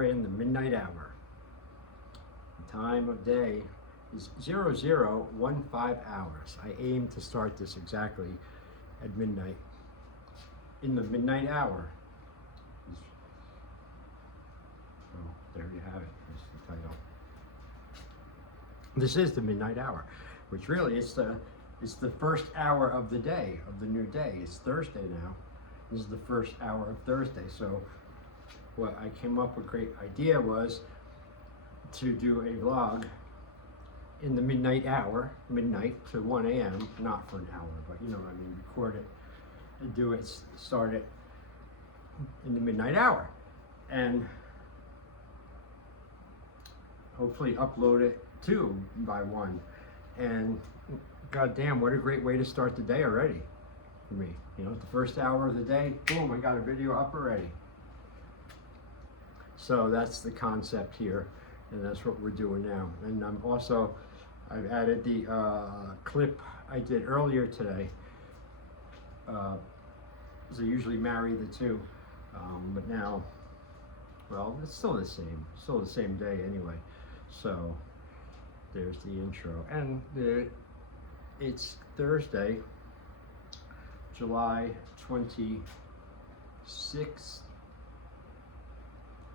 are in the midnight hour. The time of day is 0015 hours. I aim to start this exactly at midnight. In the midnight hour. So there you have it. That's the title. This is the midnight hour, which really it's the first hour of the day, of the new day. It's Thursday now. This is the first hour of Thursday. So what I came up with a great idea was to do a vlog in the midnight hour, midnight to 1 a.m., not for an hour, but you know what I mean, record it and do it, start it in the midnight hour. And hopefully upload it too by 1. And goddamn, what a great way to start the day already for me. You know, the first hour of the day, boom, I got a video up already. So that's the concept here, and that's what we're doing now. And I've added the clip I did earlier today. So I usually marry the two, but now, well, it's still the same day anyway. So there's the intro, and it's Thursday, July 26th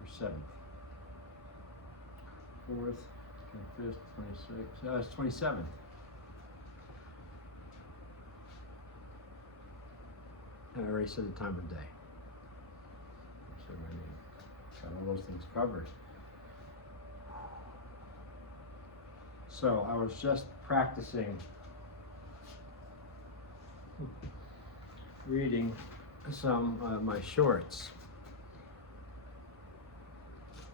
or 7th, 4th, 25th, 26th. It's 27th. And I already said the time of day. So I mean, got all those things covered. So I was just practicing reading some of my shorts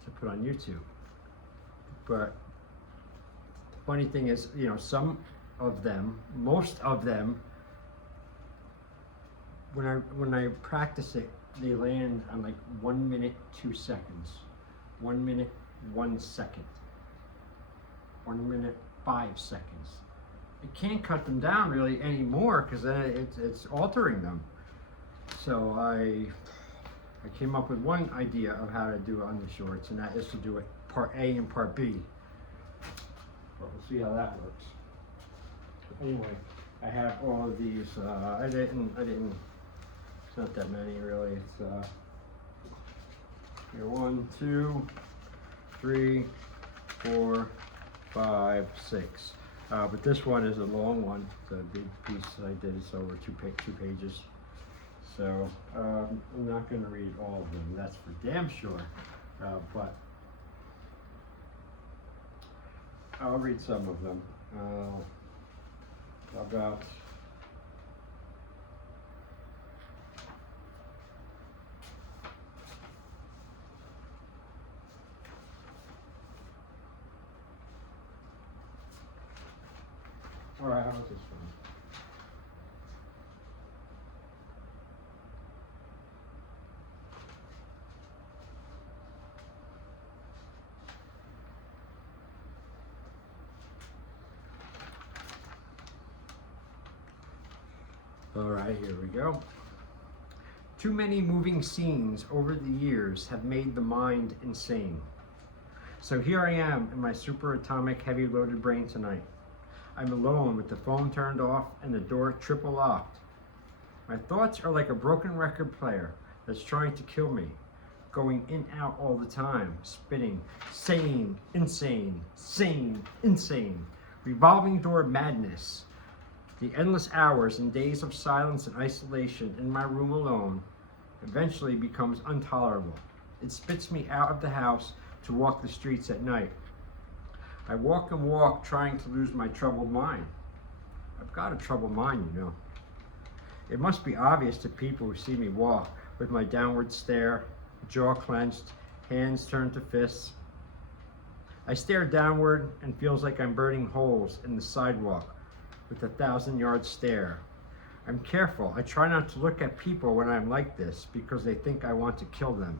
to put on YouTube. But the funny thing is, you know, some of them, most of them, when I practice it, they land on like 1 minute, 2 seconds, 1 minute, 1 second, 1 minute, 5 seconds. I can't cut them down really anymore because then it's altering them. So I came up with one idea of how to do it on the shorts, and that is to do it part A and part B. But we'll see how that works. Anyway, I have all of these. I didn't. It's not that many really. It's here 1, 2, 3, 4, 5, 6. But this one is a long one. It's a big piece I did. It's over two pages. So I'm not going to read all of them. That's for damn sure. But I'll read some of them. About all right, how about this one? All right, here we go. Too many moving scenes over the years have made the mind insane. So here I am in my super atomic heavy loaded brain tonight. I'm alone with the phone turned off and the door triple locked. My thoughts are like a broken record player that's trying to kill me, going in out all the time, spinning sane, insane, sane, insane, revolving door madness. The endless hours and days of silence and isolation in my room alone eventually becomes intolerable. It spits me out of the house to walk the streets at night. I walk and walk trying to lose my troubled mind. I've got a troubled mind, you know. It must be obvious to people who see me walk with my downward stare, jaw clenched, hands turned to fists. I stare downward and feels like I'm burning holes in the sidewalk with a 1,000-yard stare. I'm careful. I try not to look at people when I'm like this because they think I want to kill them.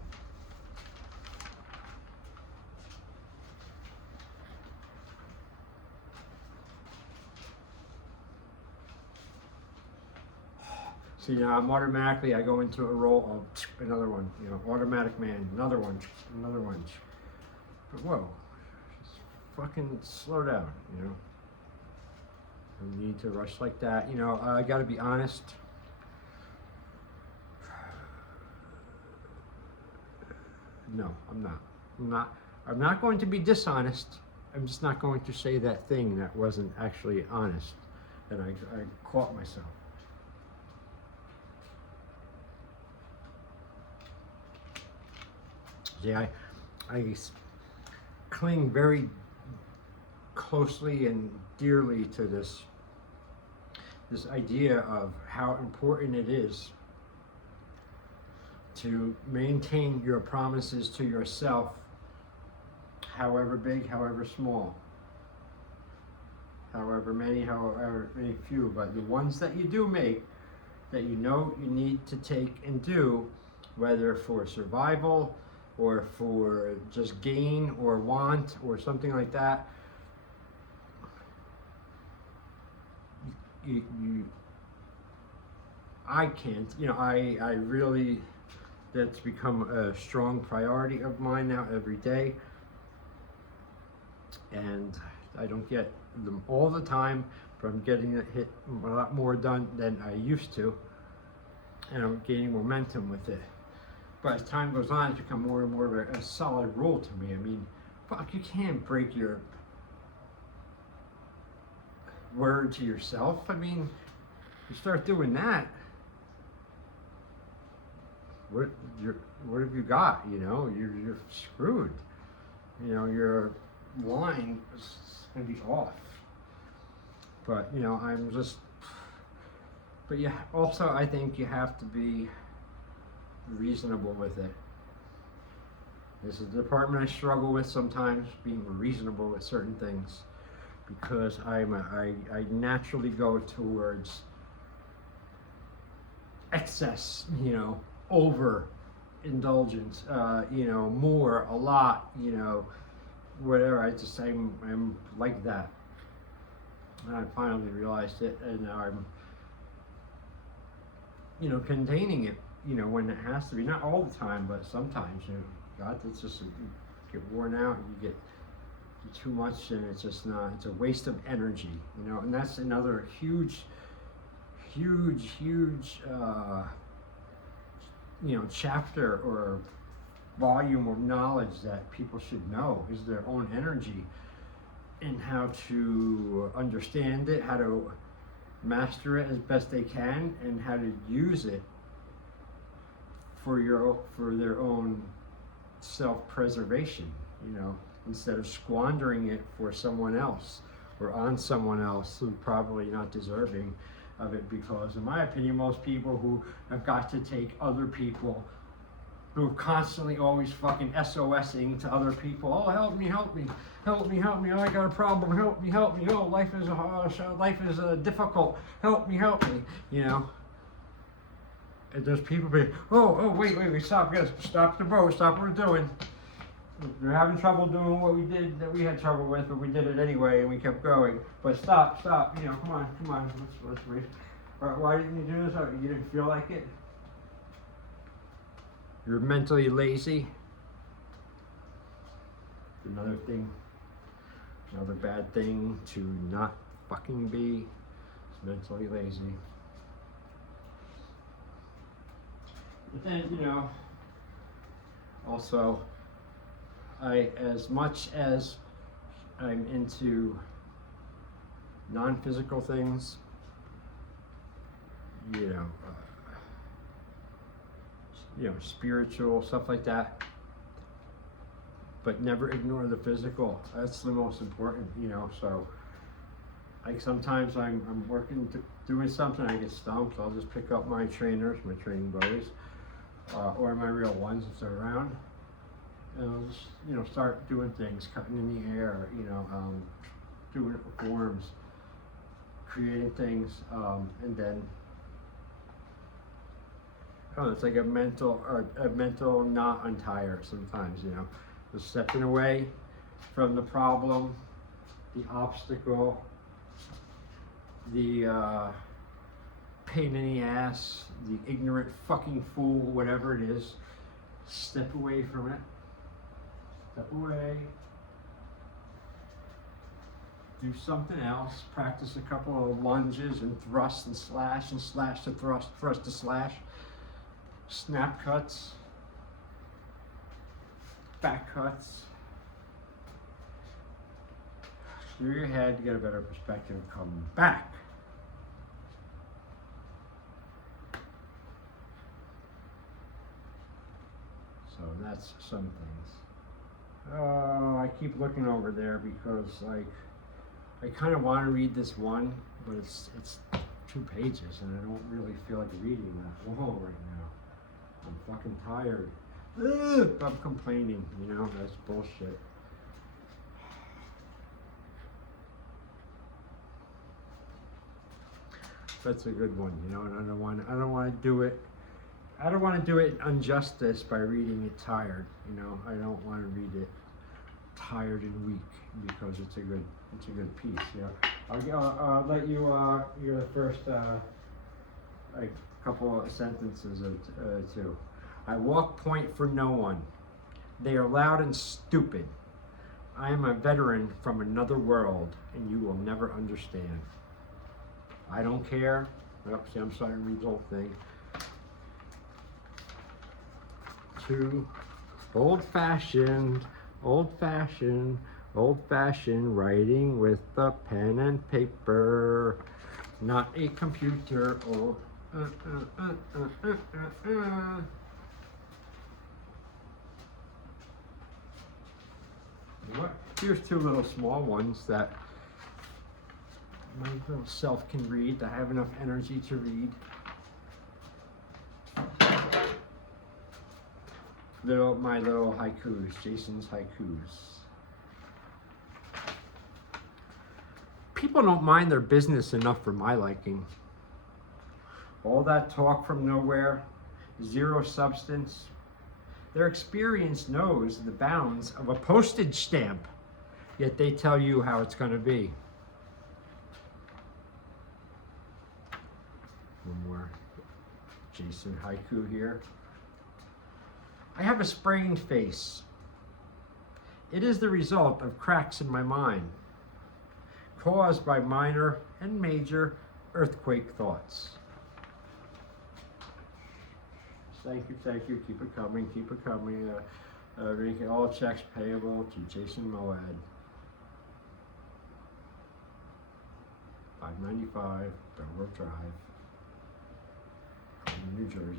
See, now I'm automatically, I go into a role of another one, you know, automatic man, another one, another one. But whoa, just fucking slow down, you know. No need to rush like that, you know. I gotta be honest. No, I'm not. I'm not going to be dishonest. I'm just not going to say that thing that wasn't actually honest. And I caught myself. Yeah, I cling very closely and dearly to this idea of how important it is to maintain your promises to yourself, however big, however small, however many few, but the ones that you do make, that you know you need to take and do, whether for survival or for just gain or want or something like that, I can't, you know, I really, that's become a strong priority of mine now every day. And I don't get them all the time, but I'm getting it hit a lot more done than I used to. And I'm gaining momentum with it. But as time goes on, it's become more and more of a solid rule to me. I mean, fuck, you can't break your word to yourself. I mean, you start doing that, what have you got? You know, you're screwed. You know, your line is gonna be off. But you know, but yeah, also I think you have to be reasonable with it. This is the department I struggle with sometimes, being reasonable with certain things, because I naturally go towards excess, you know, over indulgence, you know, more, a lot, you know, whatever. I'm like that. And I finally realized it, and now I'm, you know, containing it, you know, when it has to be. Not all the time, but sometimes, you know, God, it's just, you get worn out, and you get too much, and it's just not, it's a waste of energy, you know. And that's another huge you know, chapter or volume of knowledge that people should know, is their own energy, and how to understand it, how to master it as best they can, and how to use it for their own self-preservation, you know, instead of squandering it for someone else or on someone else who's probably not deserving of it. Because in my opinion, most people who have got to take other people, who are constantly always fucking SOSing to other people, oh, help me, help me, help me, help me, oh, I got a problem, help me, oh, life is difficult, help me, you know. And there's people be, oh, wait, stop, guys, stop the boat, stop what we're doing. We're having trouble doing what we did, that we had trouble with, but we did it anyway, and we kept going. But stop, you know, come on, let's read. Why didn't you do this? Oh, you didn't feel like it? You're mentally lazy. Another thing, another bad thing to not fucking be is mentally lazy. But then, you know, also, as much as I'm into non-physical things, you know, spiritual stuff like that, but never ignore the physical. That's the most important, you know. So, like, sometimes I'm working, doing something, I get stumped, I'll just pick up my trainers, my training buddies, or my real ones if they're around, and I'll just, you know, start doing things, cutting in the air, you know, doing forms, creating things, and then, oh, it's like a mental knot untire sometimes, you know, just stepping away from the problem, the obstacle, the pain in the ass, the ignorant fucking fool, whatever it is. Step away from it. Step away. Do something else. Practice a couple of lunges and thrust and slash to thrust, thrust to slash. Snap cuts. Back cuts. Clear your head to get a better perspective. Come back. So that's some things. Oh, I keep looking over there because like I kind of want to read this one, but it's 2 pages and I don't really feel like reading that long right now. I'm fucking tired. Ugh, I'm complaining, you know, that's bullshit. That's a good one, you know, and I don't want to do it. I don't want to do it injustice by reading it tired, you know. I don't want to read it tired and weak because it's a good piece. Yeah, I'll let you hear the first like couple of sentences of two. I walk point for no one. They are loud and stupid. I am a veteran from another world, and you will never understand. I don't care. Oh, see, I'm starting to read the whole thing. 2, old-fashioned writing with a pen and paper, not a computer. Oh, What? Here's 2 little small ones that my little self can read. I have enough energy to read. My little haikus, Jason's haikus. People don't mind their business enough for my liking. All that talk from nowhere, zero substance. Their experience knows the bounds of a postage stamp, yet they tell you how it's going to be. One more Jason haiku here. I have a sprained face. It is the result of cracks in my mind, caused by minor and major earthquake thoughts. Thank you. Keep it coming. Making all checks payable to Jason Mowad. 595 Belleville Drive, New Jersey.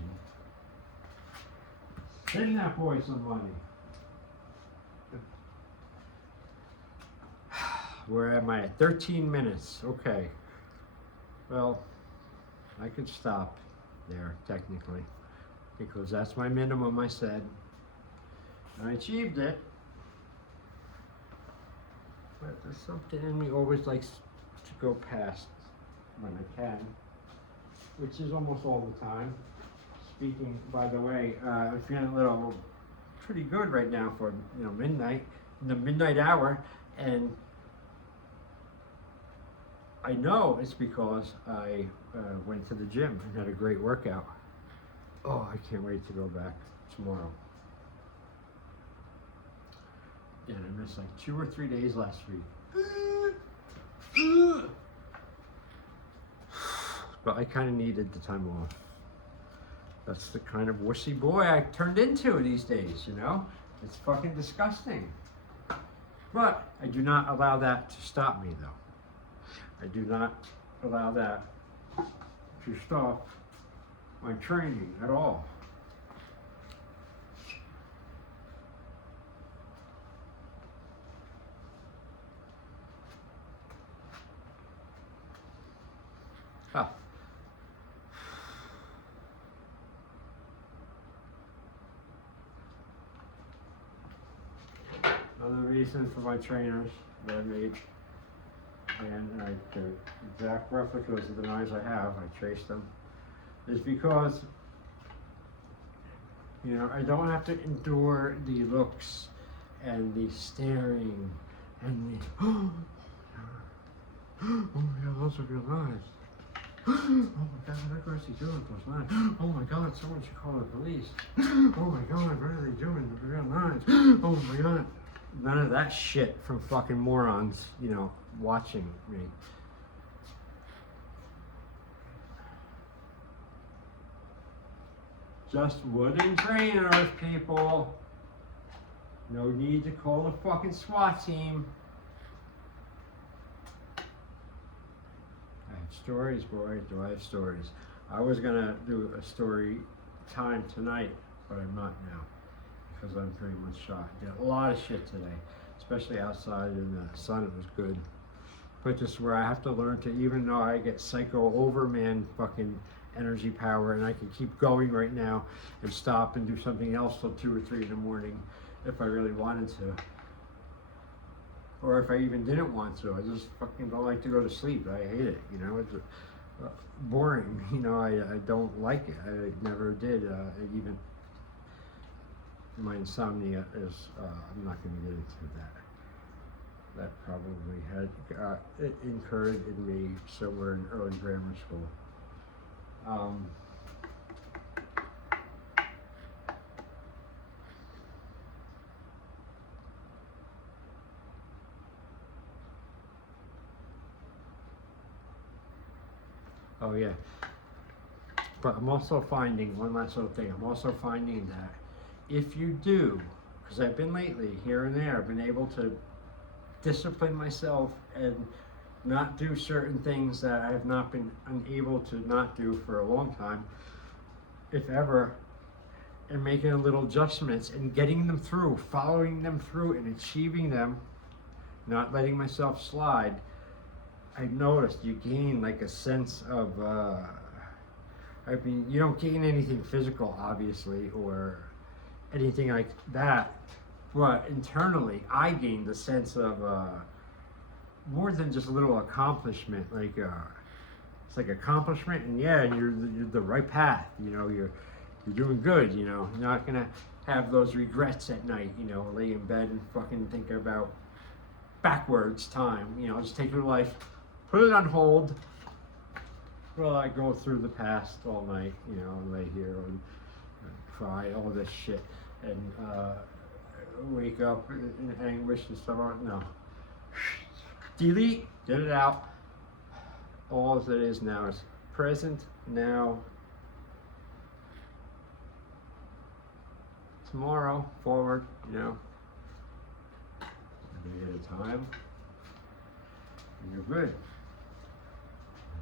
Send that boy some money. Where am I at? 13 minutes. Okay. Well, I could stop there technically, because that's my minimum, I said. I achieved it. But there's something in me always likes to go past when I can, which is almost all the time. Speaking, by the way, I'm feeling a little pretty good right now for midnight, the midnight hour, and I know it's because I went to the gym and had a great workout. Oh, I can't wait to go back tomorrow. Yeah, I missed like 2 or 3 days last week. But I kind of needed the time off. That's the kind of wussy boy I turned into these days, you know? It's fucking disgusting. But I do not allow that to stop me, though. I do not allow that to stop my training at all. Ah. Another reason for my trainers that I made, and the exact replicas of the knives I have, I traced them, is because, I don't have to endure the looks and the staring and the, oh yeah, those are good knives. Oh my God, what are they doing with those lines? Oh my God, someone should call the police. Oh my God, what are they doing with the real lines? Oh my God. None of that shit from fucking morons, you know, watching me. Just wooden trainers, people. No need to call the fucking SWAT team. I have stories, boy. Do I have stories? I was gonna do a story time tonight, but I'm not now because I'm pretty much shot. Did a lot of shit today, especially outside in the sun. It was good. But just where I have to learn to, even though I get psycho overman fucking energy power, and I can keep going right now and stop and do something else till 2 or 3 in the morning if I really wanted to. Or if I even didn't want to. I just fucking don't like to go to sleep. I hate it, you know. It's boring, you know. I don't like it. I never did. Even my insomnia is, I'm not going to get into that. That probably had it incurred in me somewhere in early grammar school. Oh yeah, but I'm also finding one last little thing. I'm also finding that if you do, because I've been lately here and there, I've been able to discipline myself and not do certain things that I have not been unable to not do for a long time, if ever, and making a little adjustments and getting them through, following them through and achieving them, not letting myself slide. I noticed you gain like a sense of, I mean, you don't gain anything physical, obviously, or anything like that, but internally, I gained a sense of more than just a little accomplishment. Like it's like accomplishment, and yeah, and you're the right path. You know, you're doing good. You know, you're not gonna have those regrets at night. You know, lay in bed and fucking think about backwards time. You know, just take your life, put it on hold. Well, I go through the past all night. You know, and lay here and cry all this shit and wake up in anguish and stuff. No. Delete, get it out. All that is now is present, now, tomorrow, forward, you know. A day at a time. And you're good.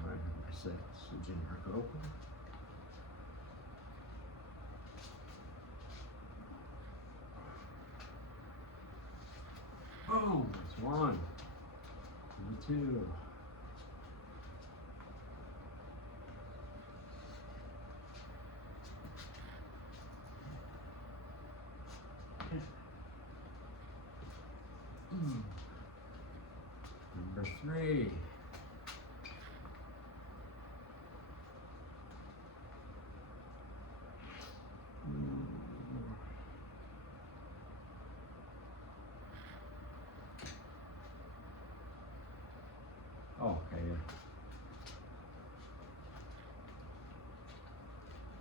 I said, so generic open. Boom, that's 1. 2. Number 3. Oh, okay, yeah.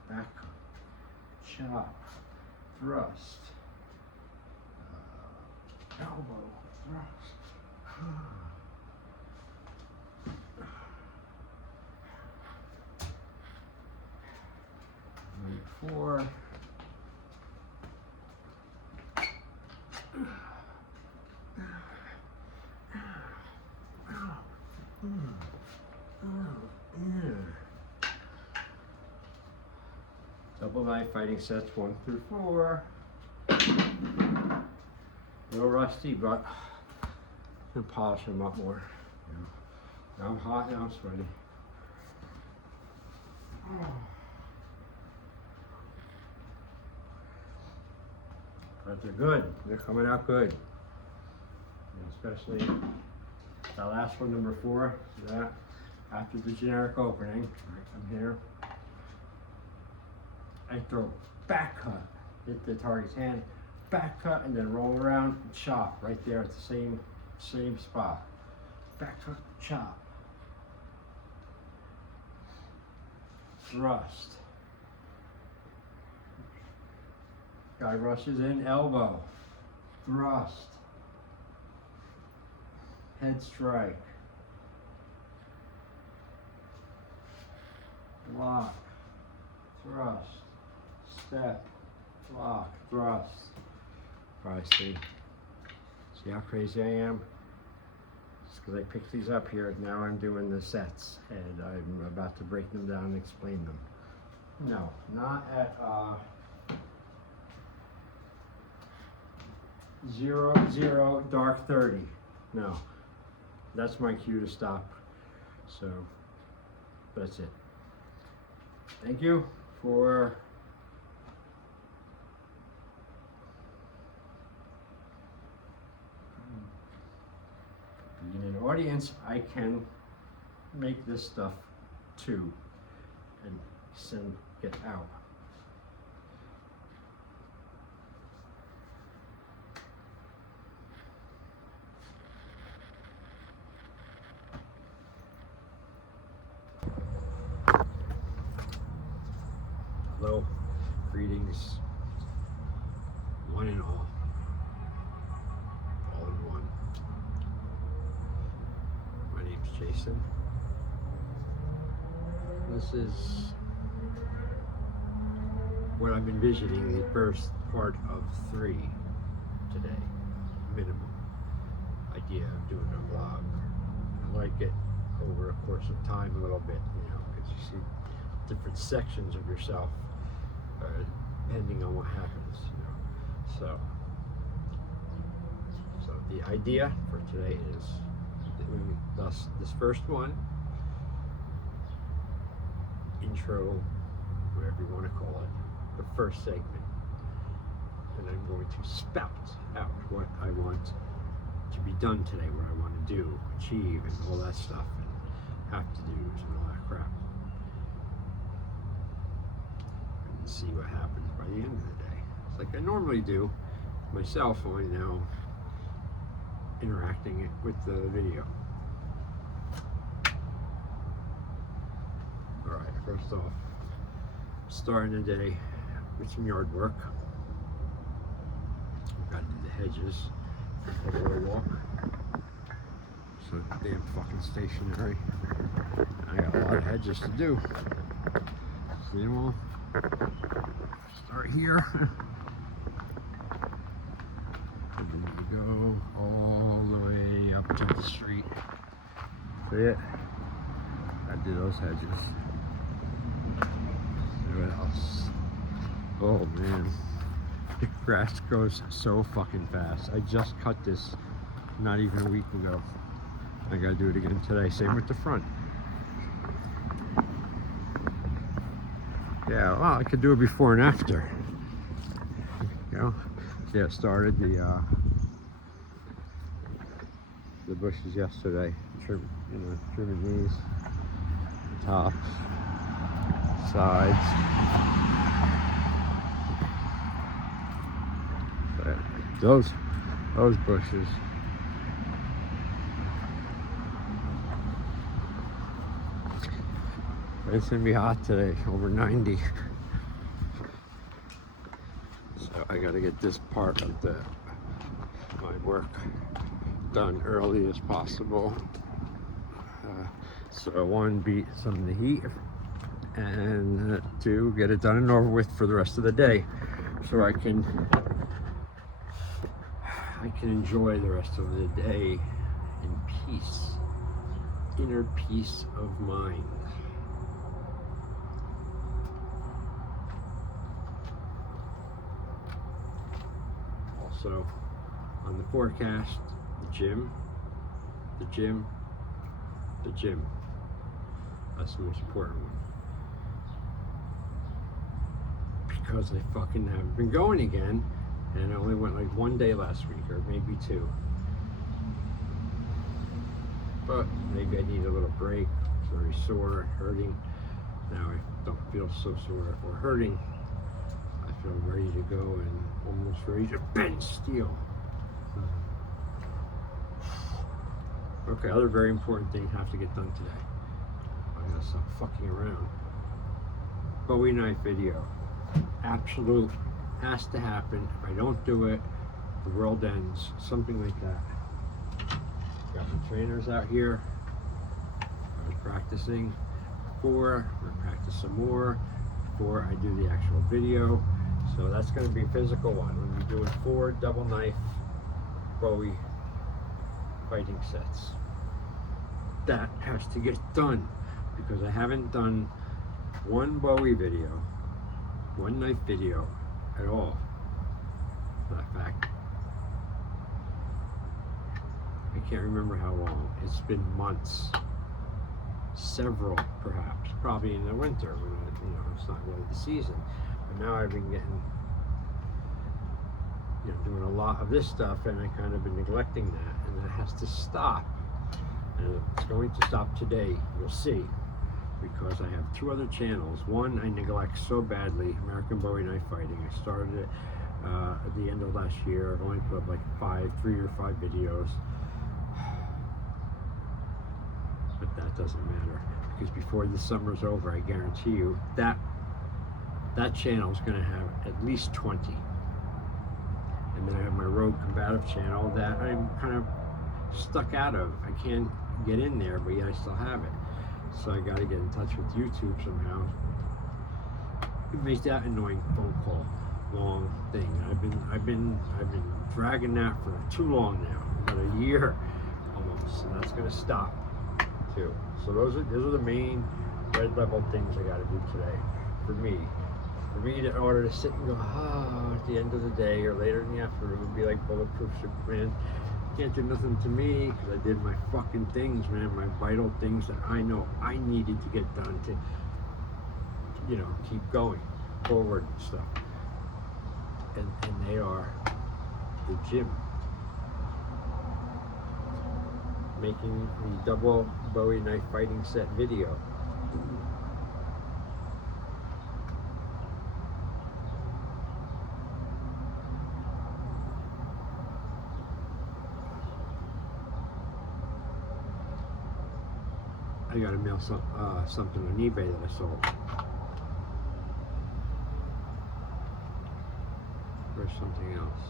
Back, chop, thrust, elbow, thrust. Number 4. Double knife fighting sets 1 through 4. A little rusty, but I'm gonna polish them up more. Now I'm hot, now I'm sweaty. But they're good. They're coming out good. Especially that last one, number 4. See that? After the generic opening, I'm here. I throw back cut, hit the target's hand, back cut, and then roll around and chop right there at the same spot. Back cut, chop. thrust. Guy rushes in, elbow, thrust, head strike, lock, thrust, step, lock, thrust. Probably see how crazy I am? Just because I picked these up here, now I'm doing the sets and I'm about to break them down and explain them. No, not at 0, 0, dark 30. No, that's my cue to stop. So that's it. Thank you for being an audience. I can make this stuff too and send it out. Hello, greetings, one and all in one. My name's Jason. This is what I'm envisioning, the first part of 3 today, minimum. Idea of doing a vlog. I like it over a course of time a little bit, you know, because you see different sections of yourself depending on what happens, you know. So the idea for today is thus this first one, intro, whatever you want to call it, the first segment, and I'm going to spout out what I want to be done today, what I want to do, achieve, and all that stuff, and have to do's and all that crap. See what happens by the end of the day. It's like I normally do myself, only now interacting it with the video. Alright, first off, starting the day with some yard work. I've got to do the hedges before I walk. So damn fucking stationary. I got a lot of hedges to do. See them all? Start here. And then you go all the way up to the street. See it? I did those hedges. See what else? Oh man. The grass grows so fucking fast. I just cut this not even a week ago. I gotta do it again today. Same with the front. Yeah, well, I could do it before and after. You know, see, I started the bushes yesterday. Trimming these tops, sides. But those bushes. It's gonna be hot today, over 90. So I gotta get this part of my work done early as possible. So 1, beat some of the heat, and 2, get it done and over with for the rest of the day, so I can enjoy the rest of the day in peace, inner peace of mind. Also, on the forecast, the gym. That's the most important one. Because I fucking haven't been going again, and I only went like 1 day last week, or maybe 2. But maybe I need a little break. It's very sore, hurting. Now I don't feel so sore or hurting. I feel ready to go and almost ready to bend steel. Okay, other very important thing have to get done today. I gotta stop fucking around. Bowie knife video. Absolute, has to happen. If I don't do it, the world ends. Something like that. Got my trainers out here. I was practicing before. We're gonna practice some more before I do the actual video. So that's going to be a physical one. We're going to be doing 4 double knife Bowie fighting sets. That has to get done because I haven't done one Bowie video, one knife video at all. For that fact, I can't remember how long. It's been months, several perhaps, probably in the winter when it's not really the season. But now I've been getting, doing a lot of this stuff, and I kind of been neglecting that, and that has to stop. And it's going to stop today. You'll see. Because I have 2 other channels. One I neglect so badly, American Bowie Knife Fighting. I started it at the end of last year. I've only put up like 3 or 5 videos. But that doesn't matter. Because before the summer's over, I guarantee you that channel is going to have at least 20. And then I have my Rogue Combative channel that I'm kind of stuck out of. I can't get in there, but yet I still have it. So I got to get in touch with YouTube somehow. It makes that annoying phone call long thing. I've been dragging that for too long now, about a year almost, and that's going to stop too. So those are the main red level things I got to do today for me. For me, in order to sit and go, at the end of the day or later in the afternoon, be like bulletproof Superman. Can't do nothing to me because I did my fucking things, man, my vital things that I know I needed to get done to, keep going forward and stuff. And they are the gym. Making the double Bowie knife fighting set video. I gotta mail something on eBay that I sold. Or something else.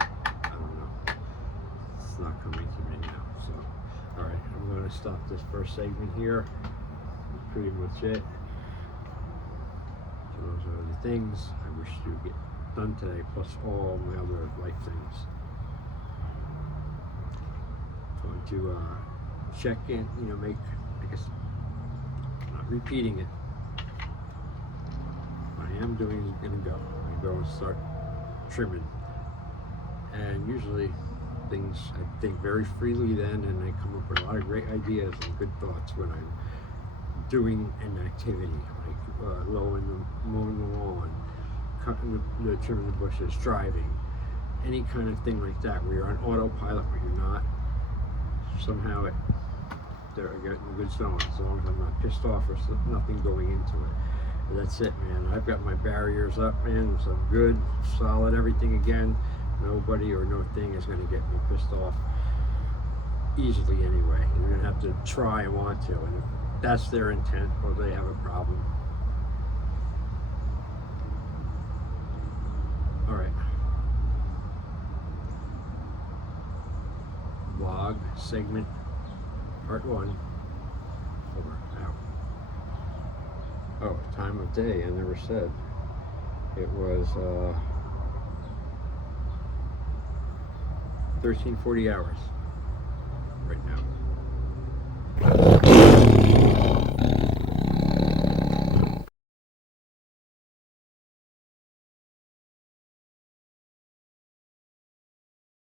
I don't know. It's not coming to me now. So, alright, I'm gonna stop this first segment here. That's pretty much it. So those are the things I wish to get done today, plus all my other life things. Going to check in, make, I guess, not repeating it. What I am doing is going to go and start trimming. And usually things, I think very freely then, and I come up with a lot of great ideas and good thoughts when I'm doing an activity, like mowing the lawn, cutting trimming the bushes, driving, any kind of thing like that, where you're on autopilot, where you're not. Somehow they're getting a good zone, as long as I'm not pissed off or nothing going into it. But that's it, man. I've got my barriers up, man, so I'm good, solid, everything again. Nobody or no thing is going to get me pissed off easily anyway. You're going to have to try and want to, and if that's their intent or they have a problem. All right. Vlog segment part 1 over out. Oh, time of day, I never said. It was 13:40 hours right now.